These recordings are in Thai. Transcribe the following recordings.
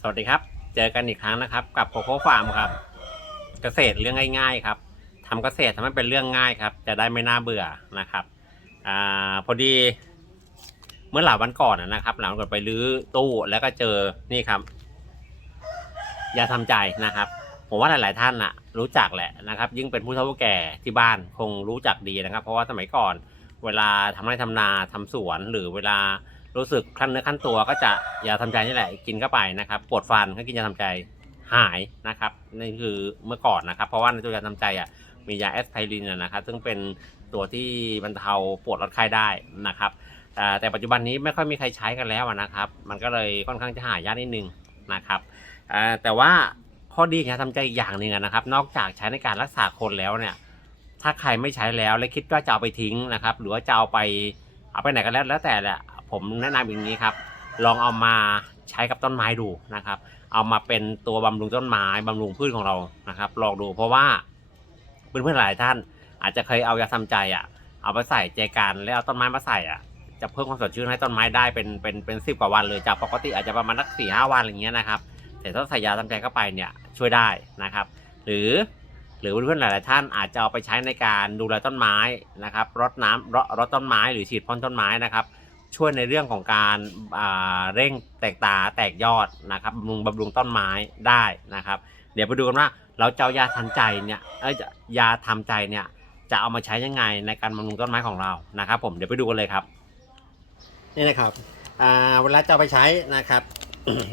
สวัสดีครับ เจอกันอีกครั้งนะครับ กับโคโค่ฟาร์มครับ เกษตรเรื่องง่าย ๆ ครับทำเกษตรทำให้เป็นเรื่องง่ายครับ จะได้ไม่น่าเบื่อนะครับอ่าพอดี เมื่อหลายวันก่อนนะครับ หลังจากไปรื้อตู้แล้วก็เจอนี่ครับยาทำใจนะครับ ผมว่าหลาย ๆ ท่านน่ะรู้จักแหละนะครับ ยิ่งเป็นผู้เฒ่าผู้แก่ที่บ้านคงรู้จักดีนะครับ เพราะว่าสมัยก่อน เวลาทำไร่ทำนาทำสวนหรือเวลา รู้สึกคันเนื้อคันตัวก็จะยาทำใจนี่แหละกินเข้าไปนะครับปวดฟันก็กินยาทำใจหายนะครับนี่คือเมื่อก่อนนะครับ เพราะว่าในตัวยาทำใจอะมียาแอสไพรินนะครับซึ่งเป็นตัวที่บรรเทาปวดลดไข้ได้นะครับแต่ปัจจุบันนี้ไม่ค่อยมีใครใช้กันแล้วนะครับ มันก็เลยค่อนข้างจะหายากนิดนึงนะครับแต่ว่าข้อดีของยาทำใจอีกอย่างหนึ่งนะครับ นอกจากใช้ในการรักษาคนแล้วเนี่ย ถ้าใครไม่ใช้แล้วและคิดว่าจะเอาไปทิ้งนะครับ หรือว่าจะเอาไปเอาไปไหนก็แล้วแล้วแต่แหละ ผมแนะนำอย่างนี้ครับ ลองเอามาใช้กับต้นไม้ดูนะครับ เอามาเป็นตัวบำรุงต้นไม้บำรุงพืชของเรานะครับ ลองดูเพราะว่าเพื่อนๆหลายท่าน อาจจะเคยเอายาทำใจอะ เอาไปใส่ใจกันแล้วเอาต้นไม้มาใส่อะจะเพิ่มความสดชื่นให้ต้นไม้ได้เป็นเป็นเป็นสิบกว่าวันเลยจากปกติอาจจะประมาณสักสี่ห้าวันอะไรเงี้ยนะครับแต่ถ้าใส่ยาทำใจเข้าไปเนี่ยช่วยได้นะครับ หรือหรือเพื่อนๆหลายๆท่านอาจจะเอาไปใช้ในการดูแลต้นไม้นะครับรดน้ำรดรดต้นไม้หรือฉีดพ่นต้นไม้นะครับ ช่วยในเรื่องของการาเร่งแตกตาแตกยอดนะครับบำรุงบำรุงต้นไม้ได้นะครับ เดี๋ยวไปดูกันว่าเราจะายาทันใจเนี่ยเอ้ยยาทำใจเนี่ยจะเอามาใช้ยังไงในการบำรุงต้นไม้ของเรานะครับ ผมเดี๋ยวไปดูกันเลยครับ นี่นะครับเวลาจะไปใช้นะครับ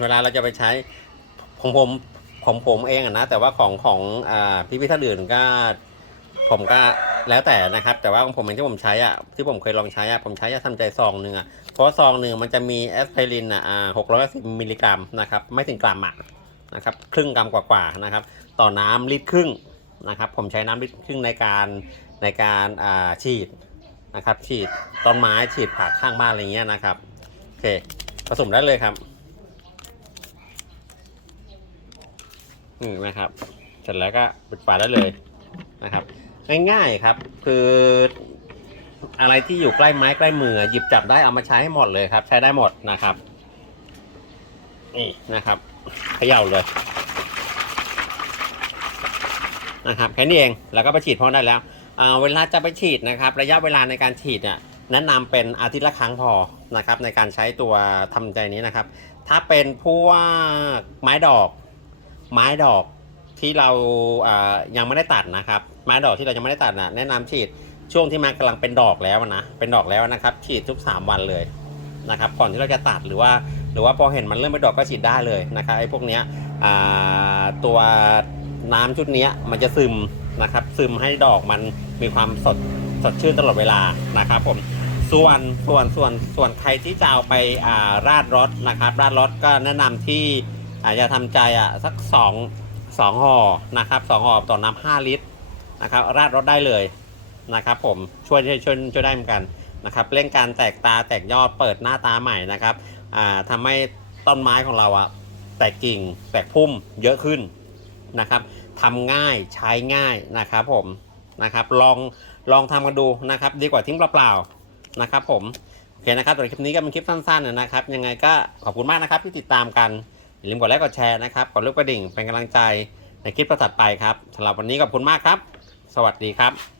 เวลาเราจะไปใช้ของผมของผมเองนะแต่ว่าของของอพี่พี่ท่านอื่นก็ผมก็ แล้วแต่นะครับ แต่ว่าของผมเองที่ผมใช้อะที่ผมเคยลองใช้อะผมใช้ยาทำใจซองหนึ่งอะเพราะซองหนึ่งมันจะมีแอสไพรินอะหกร้อยสิบมิลลิกรัมนะครับไม่ถึงกรัมอะนะครับครึ่งกรัมกว่าๆนะครับ ต่อน้ำลิตรครึ่งนะครับ ผมใช้น้ำลิตรครึ่งในการในการอ่าฉีดนะครับฉีดต้นไม้ฉีดผักข้างบ้านอะไรเงี้ยนะครับโอเคผสมได้เลยครับอืมนะครับ เสร็จแล้วก็ปิดฝาได้เลยนะครับ ง่ายๆครับ คืออะไรที่อยู่ใกล้ไม้ใกล้มือหยิบจับได้เอามาใช้ให้หมดเลยครับ ใช้ได้หมดนะครับนี่นะครับเขย่าเลยนะครับแค่นี้เองแล้วก็ไปฉีดพ่อได้แล้วเวลาจะไปฉีดนะครับ ระยะเวลาในการฉีดเนี่ยแนะนำเป็นอาทิตย์ละครั้งพอนะครับในการใช้ตัวทำใจนี้นะครับ ถ้าเป็นพวกไม้ดอก ไม้ดอก ที่เรายังไม่ได้ตัดนะครับ ไม้ดอกที่เรายังไม่ได้ตัดนะแนะนำฉีดช่วงที่มันกำลังเป็นดอกแล้วนะเป็นดอกแล้วนะครับ ฉีดทุก 3 วันเลยนะครับ ก่อนที่เราจะตัดหรือว่า หรือว่าพอเห็นมันเริ่มเป็นดอกก็ฉีดได้เลยนะครับไอ้พวกเนี้ยตัวน้ำชุดนี้มันจะซึมนะครับ ซึมให้ดอกมันมีความสดสดชื่นตลอดเวลานะครับ ผมส่วนส่วนส่วนส่วนใครที่จะเอาไปาราดรถนะครับ ราดรถก็แนะนำที่อาจจะทำใจอะสักส สองห่อนะครับสองห่อต่อน้ำห้าลิตรนะครับราดรถได้เลยนะครับผมช่วยช่วยช่วยช่วยได้เหมือนกันนะครับเร่งการแตกตาแตกยอดเปิดหน้าตาใหม่นะครับอ่าทำให้ต้นไม้ของเราอะแตกกิ่งแตกพุ่มเยอะขึ้นนะครับทำง่ายใช้ง่ายนะครับผมนะครับลองลองทำกันดูนะครับ ดีกว่าทิ้งเปล่าๆนะครับผมโอเคนะครับสำหรับคลิปนี้ก็เป็นคลิปสั้นๆนะครับ ยังไงก็ขอบคุณมากนะครับที่ติดตามกัน อย่าลืมกดไลค์กดแชร์นะครับกดลูกกระดิ่งเป็นกำลังใจในคลิปต่อไปครับสำหรับวันนี้ขอบคุณมากครับ สวัสดีครับ